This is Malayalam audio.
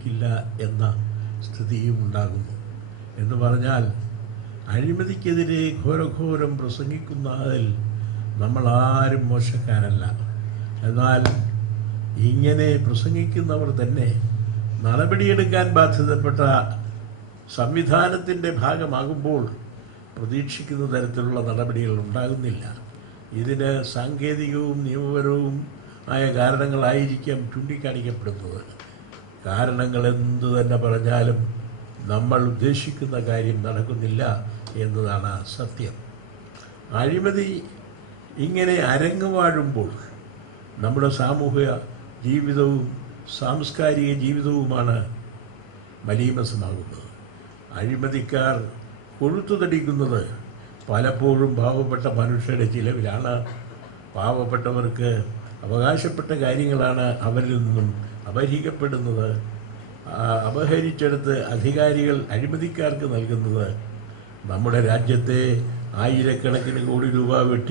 അനുഭവിക്കില്ല എന്ന സ്ഥിതിയും ഉണ്ടാകുന്നു. എന്ന് പറഞ്ഞാൽ അഴിമതിക്കെതിരെ ഘോരഘോരം പ്രസംഗിക്കുന്നതിൽ നമ്മളാരും മോശക്കാരല്ല. എന്നാൽ ഇങ്ങനെ പ്രസംഗിക്കുന്നവർ തന്നെ നടപടിയെടുക്കാൻ ബാധ്യതപ്പെട്ട സംവിധാനത്തിൻ്റെ ഭാഗമാകുമ്പോൾ പ്രതീക്ഷിക്കുന്ന തരത്തിലുള്ള നടപടികൾ ഉണ്ടാകുന്നില്ല. ഇതിന് സാങ്കേതികവും നിയമപരവും ആയ കാരണങ്ങളായിരിക്കാം ചൂണ്ടിക്കാണിക്കപ്പെടുന്നത്. കാരണങ്ങൾ എന്തു തന്നെ പറഞ്ഞാലും നമ്മൾ ഉദ്ദേശിക്കുന്ന കാര്യം നടക്കുന്നില്ല എന്നതാണ് സത്യം. അഴിമതി ഇങ്ങനെ അരങ്ങുവാഴുമ്പോൾ നമ്മുടെ സാമൂഹിക ജീവിതവും സാംസ്കാരിക ജീവിതവുമാണ് മലീമസമാകുന്നത്. അഴിമതിക്കാർ കൊഴുത്തുതടിക്കുന്നത് പലപ്പോഴും പാവപ്പെട്ട മനുഷ്യരുടെ ചിലവിലാണ്. പാവപ്പെട്ടവർക്ക് അവകാശപ്പെട്ട കാര്യങ്ങളാണ് അവരിൽ നിന്നും അപഹരിക്കപ്പെടുന്നത്. അപഹരിച്ചെടുത്ത് അധികാരികൾ അഴിമതിക്കാർക്ക് നൽകുന്നത് നമ്മുടെ രാജ്യത്തെ ആയിരക്കണക്കിന് കോടി രൂപ വെട്ടി